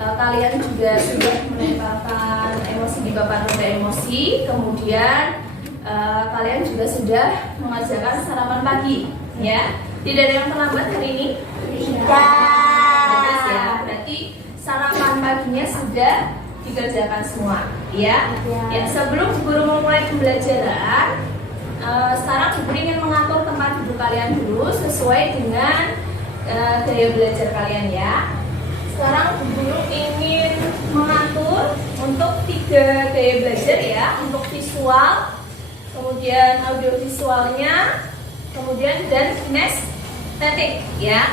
kalian juga sudah menempelkan emosi di papan roda emosi, kemudian kalian juga sudah mengerjakan sarapan pagi, ya. Tidak ada yang terlambat hari ini? Bagus ya. Berarti sarapan paginya sudah dikerjakan semua, ya. Ya, sebelum guru memulai pembelajaran, sekarang ibu ingin mengatur tempat duduk kalian dulu sesuai dengan gaya belajar kalian, ya. Sekarang guru ingin mengatur untuk 3 gaya belajar, ya, untuk visual, kemudian audio visualnya, kemudian dan kinestetik, ya.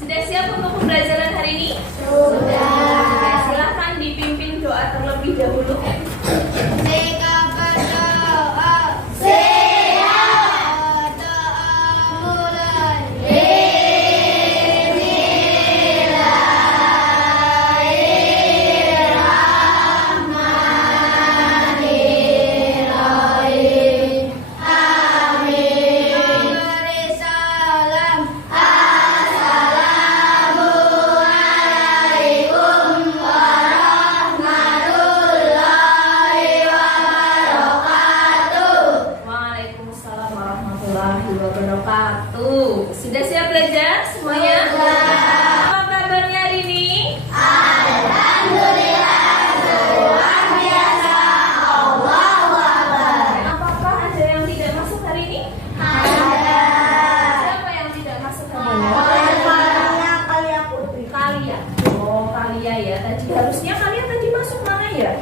Sudah siap untuk pembelajaran hari ini? Sudah. Silahkan dipimpin doa terlebih dahulu. Sudah siap belajar semuanya? Apa kabarnya hari ini? Alhamdulillah, luar biasa. Allahu Akbar. Apakah ada yang tidak masuk hari ini? Ada. Siapa yang tidak masuk hari ini? Kalia Putri. Kalia. Oh, Kalia ya. Tadi harusnya kalian tadi masuk mana ya?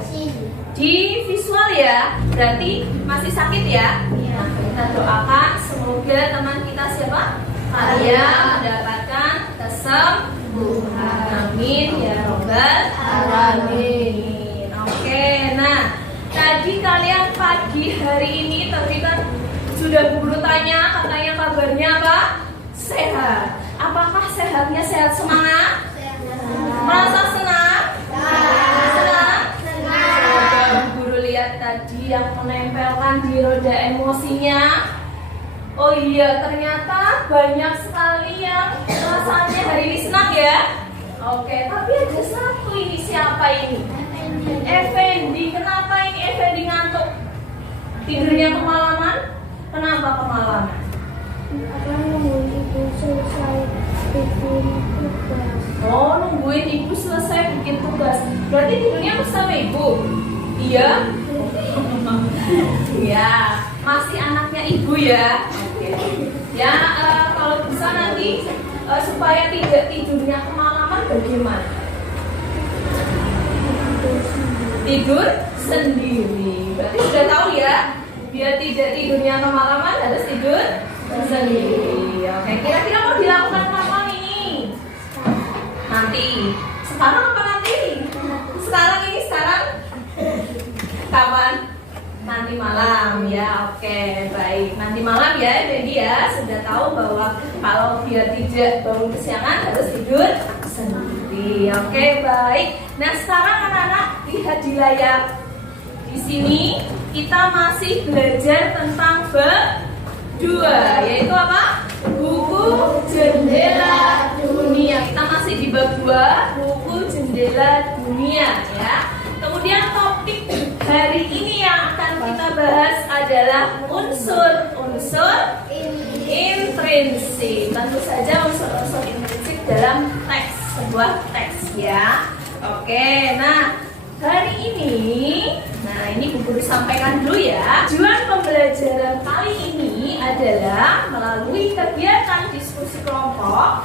Di visual ya. Berarti masih sakit ya? Nah, kita doakan semoga teman kita siapa? Kalia mendapatkan kesembuhan. Amin ya robbal alamin. Oke, nah tadi kalian pagi hari ini tadi kan sudah guru tanya, katanya kabarnya apa? Sehat. Apakah sehatnya sehat semangat? Merasa senang? Senang? Guru lihat tadi yang menempelkan di roda emosinya. Oh iya, ternyata banyak sekali yang rasanya hari ini senang ya. Oke, tapi ada satu ini, siapa ini? Effendi. Kenapa ini Effendi ngantuk? Tidurnya kemalaman? Kenapa kemalaman? Oh, nungguin ibu selesai bikin tugas. Berarti tidurnya bersama ibu? Iya? Iya, masih anaknya ibu ya. Oke. Ya, kalau bisa nanti supaya tidak tidurnya kemalaman bagaimana? Tidur sendiri. Berarti sudah tahu ya, biar tidak tidurnya kemalaman harus tidur sendiri. Oke, kira-kira mau dilakukan kapan ini? Nanti. Sekarang apa nanti? Sekarang ini sekarang. Kapan? Nanti malam ya. Oke, baik. Nanti malam ya, jadi ya sudah tahu bahwa kalau dia tidak bangun kesiangan harus tidur sendiri. Oke, baik. Nah, sekarang anak-anak lihat di layar. Di sini kita masih belajar tentang bab 2, yaitu apa? Buku Jendela Dunia. Kita masih di bab 2, buku Jendela Dunia ya. Kemudian topik hari ini yang akan kita bahas adalah unsur-unsur intrinsik. Tentu saja unsur-unsur intrinsik dalam teks, sebuah teks ya. Oke, nah hari ini, ini Bu Guru sampaikan dulu ya. Tujuan pembelajaran kali ini adalah melalui kegiatan diskusi kelompok.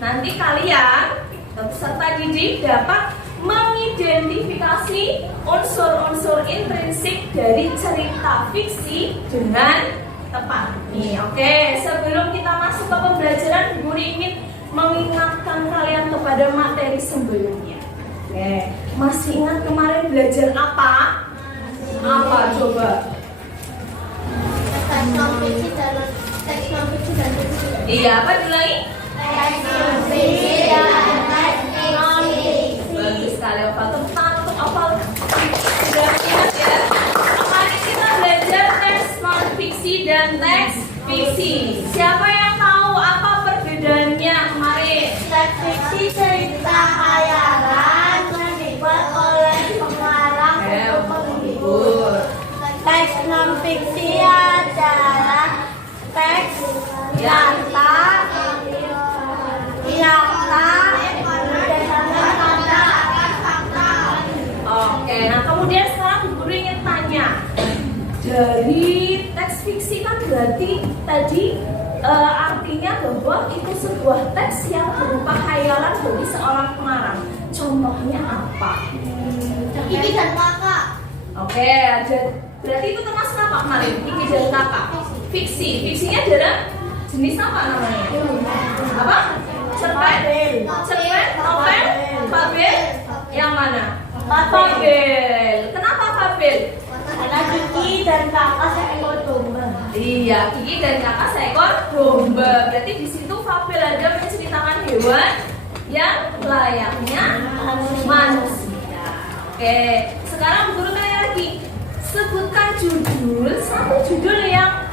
Nanti kalian peserta didik dapat mengidentifikasi unsur-unsur intrinsik dari cerita fiksi dengan tepat. Nih, oke. Sebelum kita masuk ke pembelajaran, Bu Guru ingin mengingatkan kalian kepada materi sebelumnya. Oke, masih ingat kemarin belajar apa? Apa coba? Teks non fiksi dan Iya, apa diulangi? teks non fiksi dan teks fiksi. Bagus sekali, Oval. Tepuk tangan untuk Oval. Sudah ingat ya? Kemarin kita belajar teks non fiksi dan teks fiksi. Siapa yang tahu apa perbedaannya kemarin? Teks fiksi cerita khayalan dibuat oleh pengarang untuk menghibur. Teks non fiksi adalah teks nyata berdasarkan fakta. Oke, nah kemudian sekarang guru ingin tanya, dari teks fiksi kan berarti tadi artinya bahwa itu sebuah teks yang berupa khayalan dari seorang pengarang. Contohnya apa? Kiki dan Kakak. Oke, berarti itu termasuk apa kemarin? Kiki dan Kakak. Fiksi. Fiksinya adalah jenis apa namanya? Apa? Cerpen, novel, fabel. Yang mana? Fabel. Kenapa fabel? Karena Kiki dan Kakak seekor domba. Iya, Kiki dan Kakak seekor domba. Berarti di situ fabel ada menceritakan hewan yang layaknya manusia. Oke, sekarang guru tanya lagi. Sebutkan satu judul yang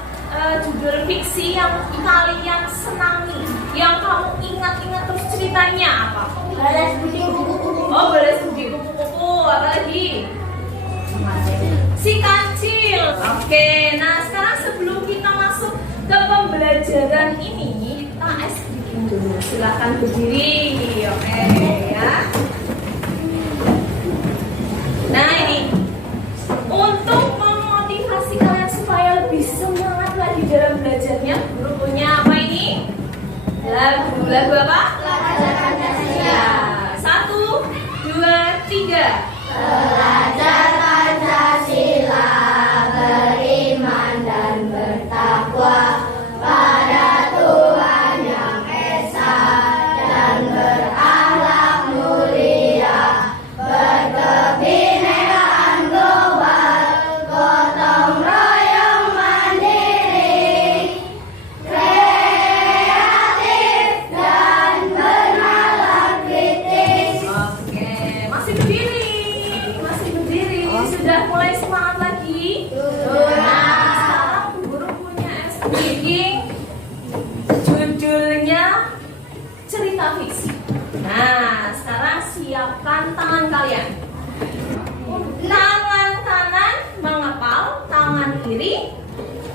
judul fiksi yang kalian senangi, yang kamu ingat-ingat terus ceritanya apa? Balas budi kupu-kupu. Oh, Balas Budi Kupu-Kupu. Apa lagi? Si Kancil. Oke, nah sekarang sebelum kita masuk ke pembelajaran ini, kita bikin dulu. Silakan berdiri. Oke, ya. Nah ini untuk memotivasi kalian supaya lebih semangat lagi dalam belajarnya, guru punya apa ini? Lagu apa? Ya. 1, 2, 3. Belajar Pancasila, beriman dan bertakwa pada Tuhan yang Esa dan berakhlak mulia, berkebinekaan global, gotong royong mandiri, kreatif dan bernalar kritis. Oke, masih berdiri. Sudah mulai semangat lagi. Nah, sekarang guru punya speaking, judulnya cerita fiksi. Nah, sekarang siapkan tangan kalian. Tangan kanan mengepal, tangan kiri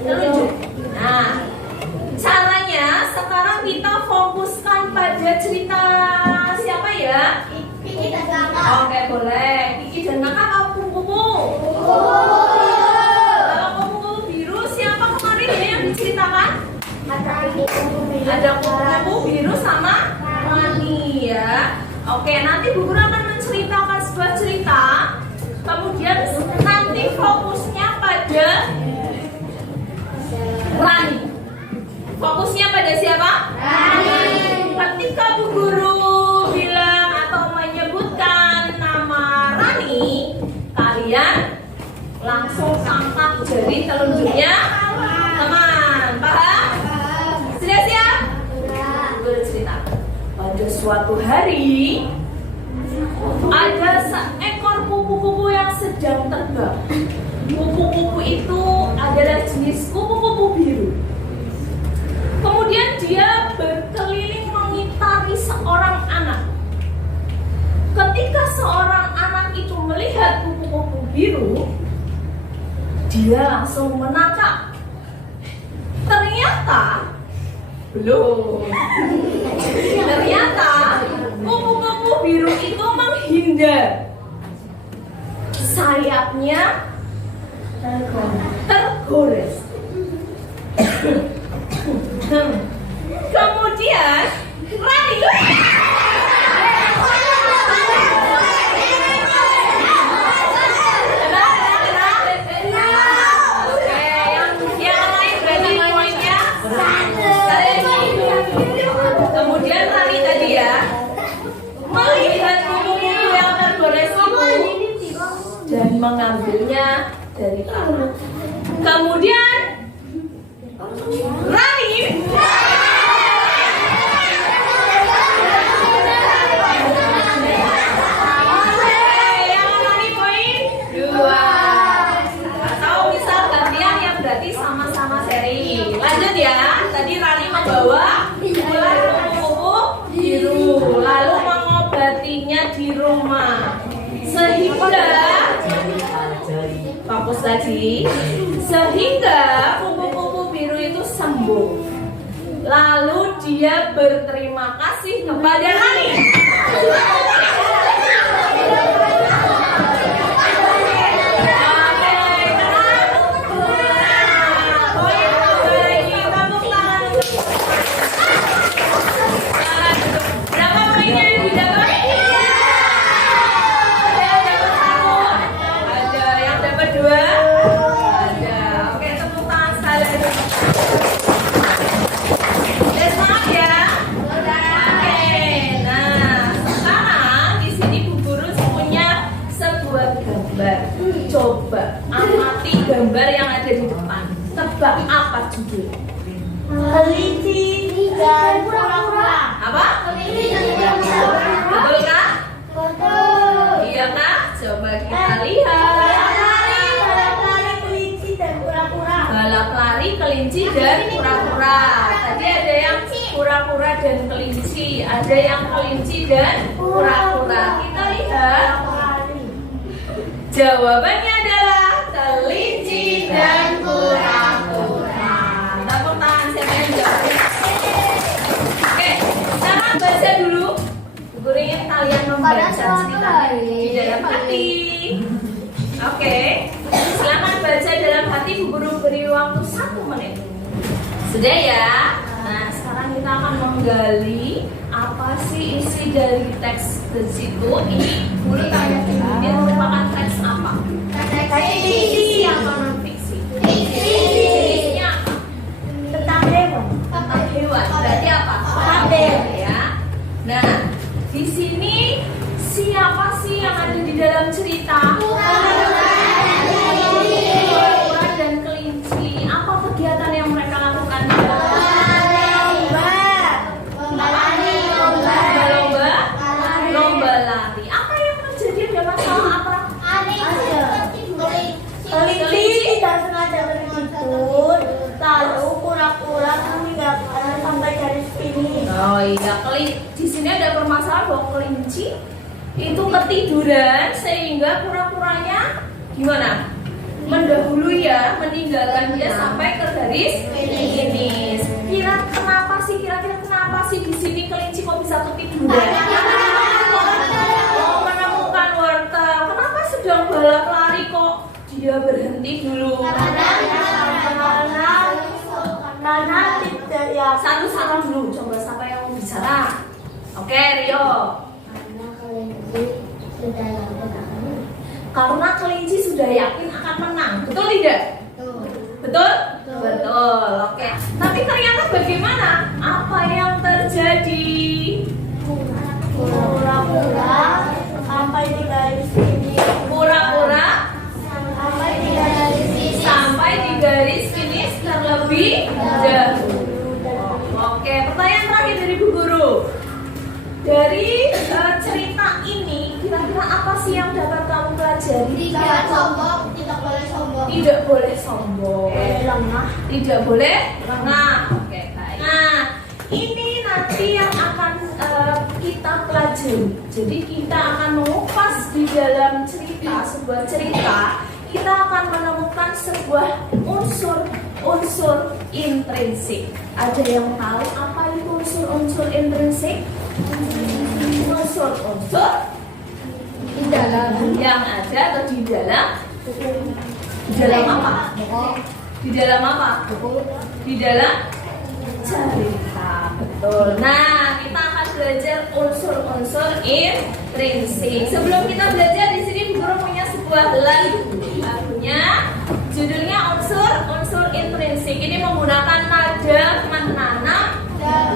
telunjuk. Nah, caranya sekarang kita fokuskan pada cerita siapa ya? Kiki dan Kakak. Oke, boleh. Kiki dan Kakak kupu-kupu. Kalau kupu-kupu biru siapa kemarin ya yang diceritakan? Ada kupu-kupu biru sama Rani ya. Oke, nanti Bu Guru akan menceritakan sebuah cerita. Kemudian nanti fokusnya pada Rani. Fokusnya pada siapa? Rani. Ketika Bu Guru bilang atau menyebutkan nama Rani, kalian langsung angkat jari telunjuknya teman. Paham? Sudah siap? Guru cerita. Pada suatu hari ada seekor kupu-kupu yang sedang terbang. Kupu-kupu itu adalah jenis kupu-kupu biru. Kemudian dia berkeliling mengitari seorang anak. Ketika seorang anak itu melihat kupu-kupu biru, dia langsung menangkap. Ternyata kupu-kupu biru itu menghindar. Sayapnya tergores. Kemudian Rani kemudian Rani tadi ya melihat kupu-kupu yang tergores itu dan mengambilnya dari tanah. Kemudian Rani yang Rani poin 2. Atau misal gantian ya berarti sama-sama seri. Lanjut ya. Bagus lagi. Sehingga kupu-kupu biru itu sembuh. Lalu dia berterima kasih kepada nani? Coba amati gambar yang ada di depan. Tebak apa judulnya? Kelinci dan kura-kura. Apa? Kelinci dan kura-kura. Betul kah? Betul. Iya kah? Coba kita lihat. Balap lari kelinci dan kura-kura. Balap lari kelinci dan kura-kura. Tadi ada yang kura-kura dan kelinci, ada yang kelinci dan kura-kura. Kita lihat. Jawabannya adalah kelinci dan kura-kura. Tepuk tangan siapa yang jawab? Oke, sekarang baca dulu. Guru ingin kalian membaca cerita di dalam hati. Oke, silakan baca dalam hati. Bu Guru beri waktu 1 menit. Sudah ya? Nah, sekarang kita akan menggali apa sih isi dari teks di situ. Ini Guru tanya ini merupakan teks apa? Fiksi atau non fiksi? Fiksinya apa? Tentang hewan. Tentang hewan. Berarti apa? Tabel. Ya. Nah, di sini siapa sih yang ada di dalam cerita? Kura dan kelinci. Apa kegiatan yang mereka lakukan? Lomba lari. Apa yang terjadi? Ada masalah apa? Kelinci tidak sengaja tertidur, lalu kura-kura meninggalkan sampai garis finish. Oh iya, di sini ada permasalahan bahwa kelinci itu ketiduran sehingga kura-kuranya gimana? Mendahului ya, meninggalkan dia sampai ke garis finish. Kira-kira kenapa sih di sini kelinci kok bisa ketiduran? Oh, menemukan wortel. Kenapa sedang balap lari kok dia berhenti dulu? Karena tidak ya. Satu-satu dulu, coba siapa yang mau bicara? Oke, Rio. Karena kelinci sudah yakin akan menang, betul tidak? Betul? Betul. Oke. Tapi ternyata bagaimana? Apa yang terjadi? Kura-kura sampai di garis finish. Pura-pura Sampai di garis finish. sampai di garis finish terlebih dahulu. Oke, pertanyaan terakhir dari Bu Guru. Dari cerita ini, kira-kira apa sih yang dapat kamu pelajari? Tidak sombong, tidak boleh sombong. Tidak boleh sombong. Lengah. Tidak boleh lengah. Oke, baik. Nah, ini nanti yang akan kita pelajari. Jadi kita akan mengupas di dalam cerita, sebuah cerita. Kita akan menemukan sebuah unsur intrinsik. Ada yang tahu apa itu unsur intrinsik? Unsur Di dalam. yang ada atau di dalam apa? Di dalam apa? Di dalam cerita. Betul. Nah, kita akan belajar unsur-unsur intrinsik. Sebelum kita belajar, di sini Bu Guru punya sebuah lagu. Lagunya judulnya unsur intrinsik. Ini menggunakan nada menanam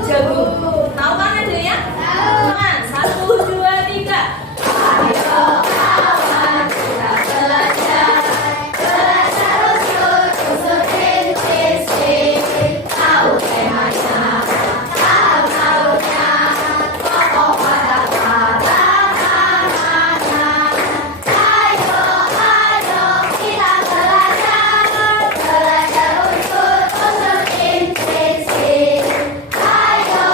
jagung. Tahu kan nadanya? Tahu. 1, 2, 3. Ayo kawan kita belajar unsur intrinsik. Tahu temanya, tahu tahunya, pokok pada namanya. Ayo kita belajar unsur intrinsik. Ayo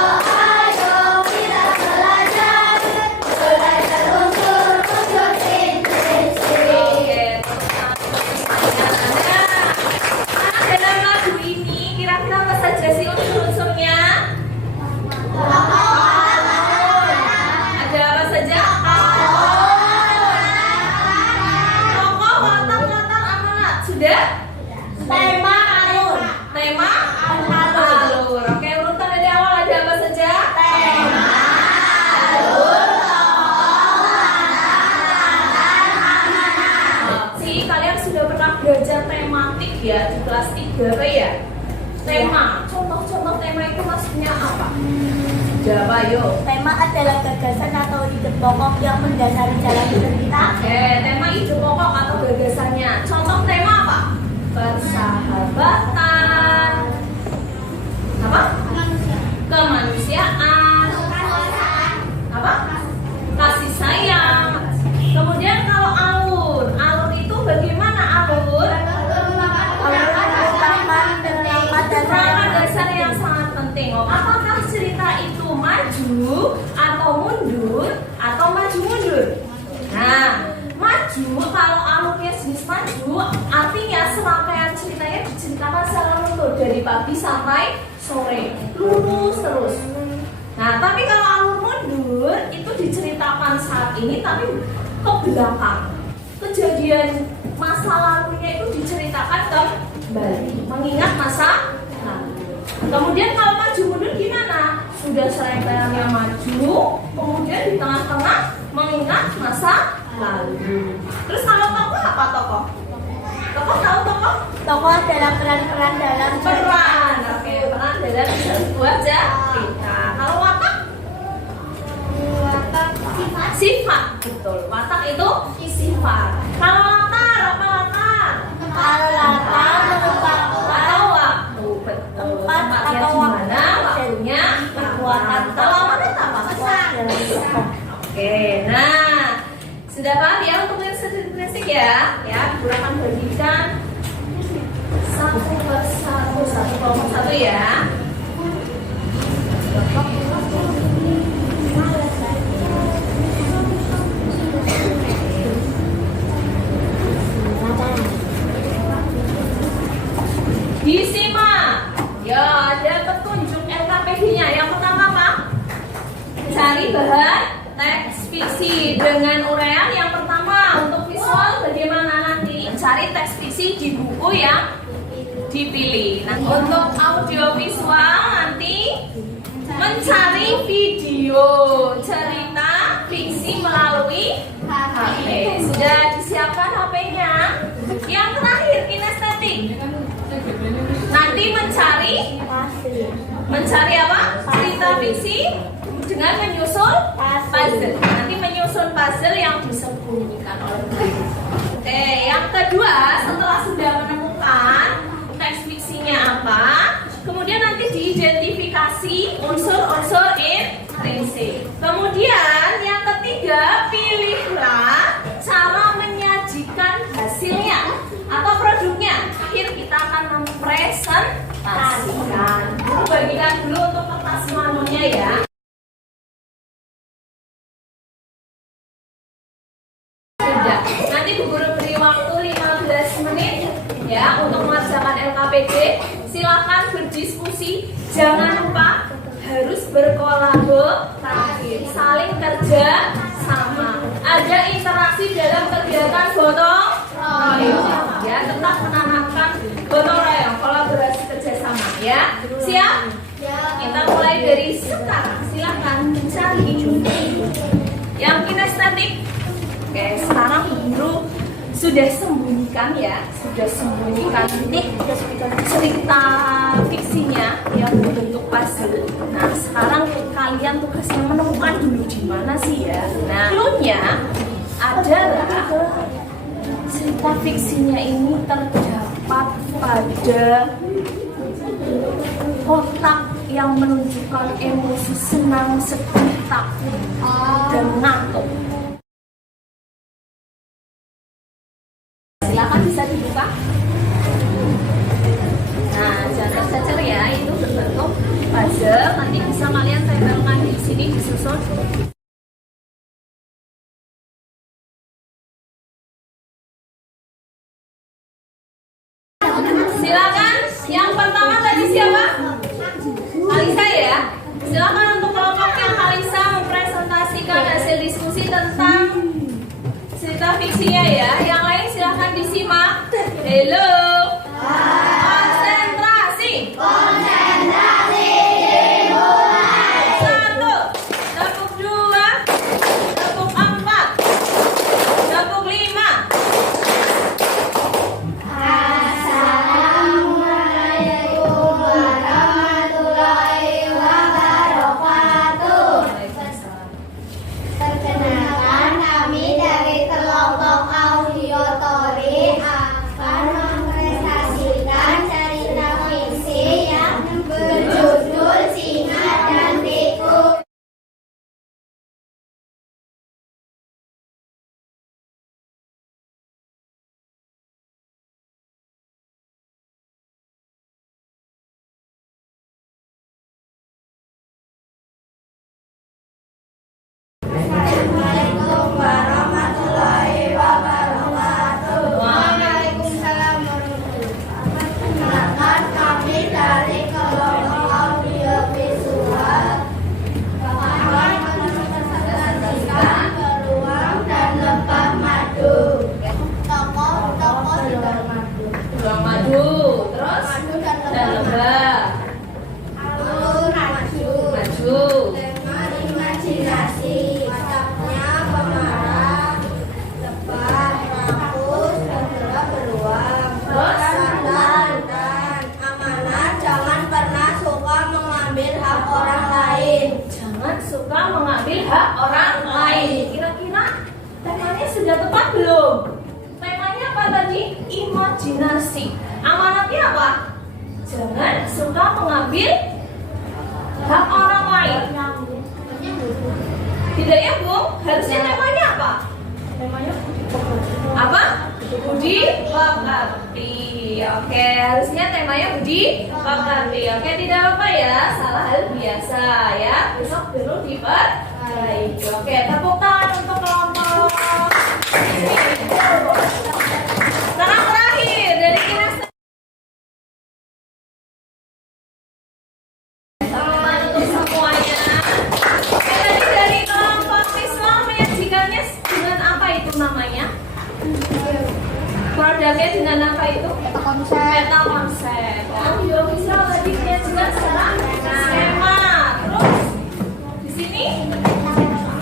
kita belajar Sudah? Tema alur. Tema alur. Oke, urutan dari awal ada apa saja? Tema alur. Kalian sudah pernah belajar tematik ya di kelas 3 apa ya? Tema. Contoh-contoh tema itu maksudnya apa? Jawab ayo. Tema adalah gagasan atau ide pokok yang mendasari jalan cerita. Oke, tema ide pokok atau gagasannya. Contoh tema apa? Persahabatan. Apa? Kemanusiaan. Apa? Kasih sayang. Kemudian kalau alur, alur itu bagaimana alur? Merupakan dasar yang sangat penting. Apakah cerita itu maju atau mundur atau maju mundur? Nah, maju kalau alurnya jenis maju, artinya serangkaian ceritanya diceritakan secara mundur dari pagi sampai sore, lurus terus. Nah, tapi kalau alur mundur itu diceritakan saat ini tapi ke belakang. Kejadian masa lalunya itu diceritakan kembali, mengingat masa lalu. Kemudian kalau maju mundur gimana? Sudah serangkaiannya maju, kemudian di tengah-tengah mengingat masa lalu. Terus kalau tokoh apa tokoh? Tokoh tahu tokoh? Tokoh adalah peran-peran dalam Peran. Oke, peran dalam sebuah cerita. Kalau watak? Sifat. Betul. Watak itu sifat. Kalau latar apa latar? Kalau latar merupakan Atau waktu. Betul. Tempat Tempatnya atau di waktu mana? Waktunya perbuatan. Kalau watak apa? Oke, nah sudah paham ya untuk prinsip ya? Ya, Guru akan bagikan satu persatu, satu kelompok satu ya. Disimak. Ya, ada petunjuk LKPD-nya. Yang pertama apa? Cari bahan teks fiksi dengan uraian. Yang pertama untuk visual bagaimana nanti cari teks fiksi di buku yang dipilih. Nah, untuk audio visual nanti mencari video cerita fiksi melalui HP. Sudah disiapkan HP-nya? Yang terakhir kinestetik. Nanti mencari apa? Cerita fiksi dengan menyusun puzzle. Nanti menyusun puzzle yang disembunyikan oleh guru. Oke, yang kedua setelah sudah menemukan teks fiksinya apa, kemudian nanti diidentifikasi unsur-unsur intrinsik. Kemudian yang ketiga, pilihlah cara menyajikan hasilnya atau produknya. Akhir kita akan mempresentasikan. Bagikan dulu untuk kertas manunya ya. Sudah. Nanti Bu Guru beri waktu 15 menit ya untuk mengerjakan LKPD. Silakan berdiskusi. Jangan lupa harus berkolaborasi, saling kerja sama. Ada interaksi dalam kegiatan gotong royong. Ya, tetap menanamkan gotong royong, kolaborasi kerjasama. Ya, siap? Kita mulai dari sekarang. Silakan mencari yang kinestetik. Oke, sekarang Guru sudah sembunyikan ya, cerita fiksinya yang berbentuk puzzle. Nah, sekarang kalian tugasnya menemukan dulu di mana sih ya. Nah, clue-nya adalah cerita fiksinya ini terdapat pada kotak yang menunjukkan emosi senang, sedih, takut, dan ngantuk. Silakan bisa dibuka. Nah, jangan cacar ya, itu berbentuk puzzle. Nanti bisa kalian tempelkan di sini disusun. Silakan. Yang pertama tadi siapa? Kalisa ya. Silakan untuk kelompok yang Kalisa mempresentasikan hasil diskusi tentang cerita fiksinya ya. Yang lain silakan disimak Hello. Konsentrasi. Satu. Tepuk dua. Tepuk empat. Tepuk lima. Perkenalkan, kami dari kelompok Audiotori akan mempresentasikan cerita fiksi yang berjudul Singa dan Tikus. Assalamualaikum warahmatullahi wabarakatuh. Waalaikumsalam warahmatullahi wabarakatuh. Perkenalkan, kami dari kelompok audiovisual akan mempresentasikan Beruang dan Lebah Madu. Tokoh di Beruang Madu. Beruang madu. Terus dan lebah. Alur maju. Maju. Tema imajinasi. Wataknya pemarah, lebah, rakus, dan beruang. Terus? Sadar dan amanah, jangan pernah suka mengambil hak orang lain. Jangan suka mengambil hak orang lain. Kira-kira temanya sudah tepat belum? Temanya apa tadi? Imajinasi. Amanatnya apa? Jangan suka mengambil hak orang lain. Tidak ya, Bu? Harusnya temanya apa? Apa? Budi pekerti. Oke, harusnya temanya budi pekerti. Oke, tidak apa ya, salah hal biasa ya. Besok perlu diperbaiki. Oke, tepuk tangan untuk kelompok. Sekarang terakhir dari kinestetik. Teman untuk semuanya. Oke, tadi dari kelompok visual menyajikannya dengan apa itu namanya? Produknya dengan apa itu? Peta konsep. Audiovisual tadi menyajikan secara skema. Terus di sini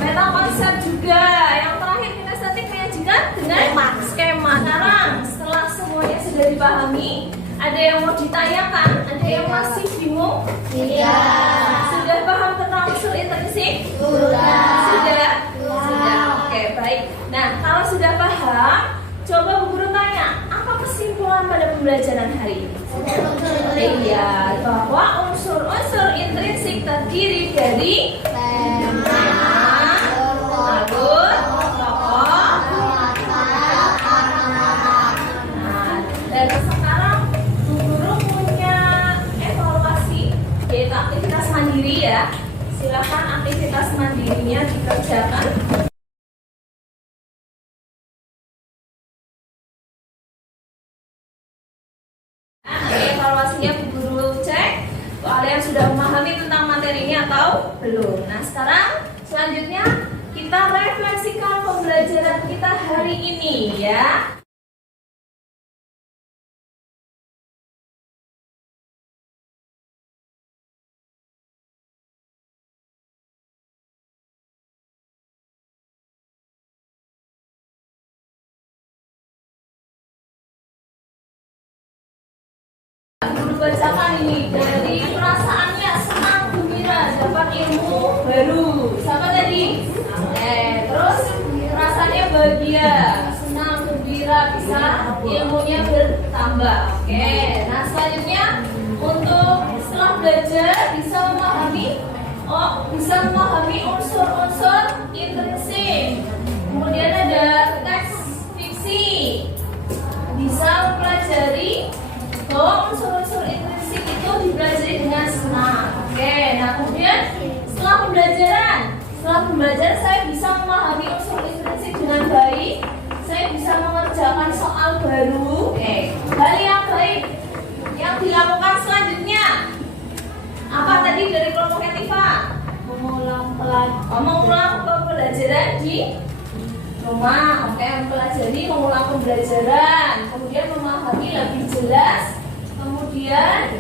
peta konsep juga. Yang terakhir kinestetik menyajikan dengan skema. Sekarang setelah semuanya sudah dipahami, ada yang mau ditanyakan? Ada yang masih bingung? Sudah paham tentang unsur intrinsik? Sudah? Oke, baik. Nah, kalau sudah paham, coba Bu Guru tanya, apa kesimpulan pada pembelajaran hari ini? Iya, bahwa unsur-unsur intrinsik terdiri dari tema, alur, tokoh. Nah, dan sekarang Bu Guru punya evaluasi, yaitu aktivitas mandiri ya. Silakan aktivitas mandirinya dikerjakan. Evaluasinya Bu Guru cek kalian sudah memahami tentang materi ini atau belum. Nah, sekarang selanjutnya kita refleksikan pembelajaran kita hari ini ya. Guru bacakan ini dari perasaannya senang gembira dapat ilmu baru. Siapa tadi? Terus perasaannya bahagia, senang gembira bisa ilmunya bertambah. Oke. Nah, selanjutnya untuk setelah belajar bisa memahami unsur-unsur intrinsik. Kemudian ada teks fiksi. Bisa mempelajari bahwa unsur-unsur intrinsik itu dipelajari dengan senang. Oke, nah kemudian setelah pembelajaran saya bisa memahami unsur intrinsik dengan baik. Saya bisa mengerjakan soal baru. Oke, hal yang baik yang dilakukan selanjutnya apa tadi dari kelompok Etifa? Mengulang pembelajaran di rumah. Oke, mengulang pembelajaran. Kemudian kemudian memahami lebih jelas, kemudian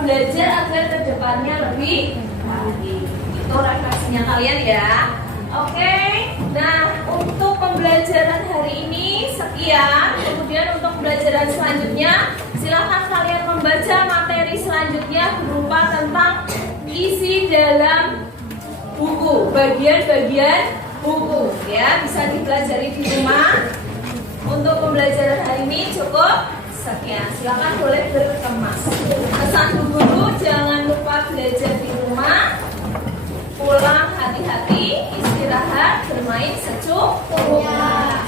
belajar agar kedepannya lebih baik. Itu refleksinya kalian ya. Oke, nah untuk pembelajaran hari ini sekian. Kemudian untuk pembelajaran selanjutnya, silakan kalian membaca materi selanjutnya berupa tentang isi dalam buku, bagian-bagian buku ya, bisa dipelajari di rumah. Untuk pembelajaran hari ini cukup sekian. Silakan boleh berkemas. Pesan Bu Guru, jangan lupa belajar di rumah. Pulang hati-hati, istirahat, bermain secukupnya.